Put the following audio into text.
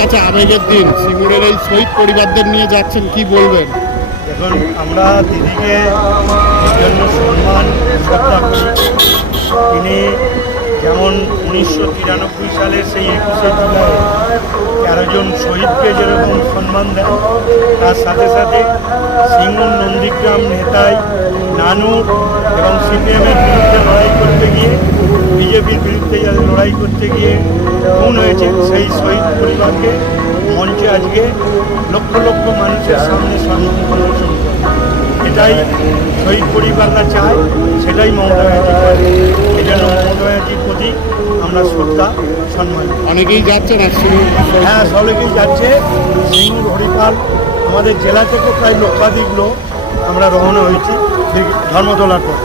কাছে আবেগের দিন। সিঙ্গুরের এই শহীদ পরিবারদের নিয়ে যাচ্ছেন, কি বলবেন? এখন আমরা দিদিকে জন্য সম্মান তিনি যেমন উনিশশো তিরানব্বই সালের সেই একুশে জুলাই তেরো জন শহীদকে যেরকম সম্মান দেন, তার সাথে সাথে সিঙ্গুর নন্দীগ্রাম নেতাই নানুর এবং সিপিএমের বিরুদ্ধে লড়াই করতে গিয়ে বিজেপির বিরুদ্ধে যাদের লড়াই করতে গিয়ে খুন হয়েছে সেই শহীদ পরিবারকে মঞ্চে আজকে লক্ষ লক্ষ মানুষের সামনে সম্মান এটাই শহীদ পরিবাররা চায় সেটাই মমতা ব্যানার্জি এই জন্য মমতা ব্যানার্জির প্রতি আমরা শ্রদ্ধা সম্মান। অনেকেই যাচ্ছে সিঙ্গুর হ্যাঁ সবাইকেই যাচ্ছে। সিঙ্গুর হরিপাল আমাদের জেলা থেকে প্রায় লক্ষাধিক লোক আমরা রওনা হয়েছি। ধর্মতলার পর।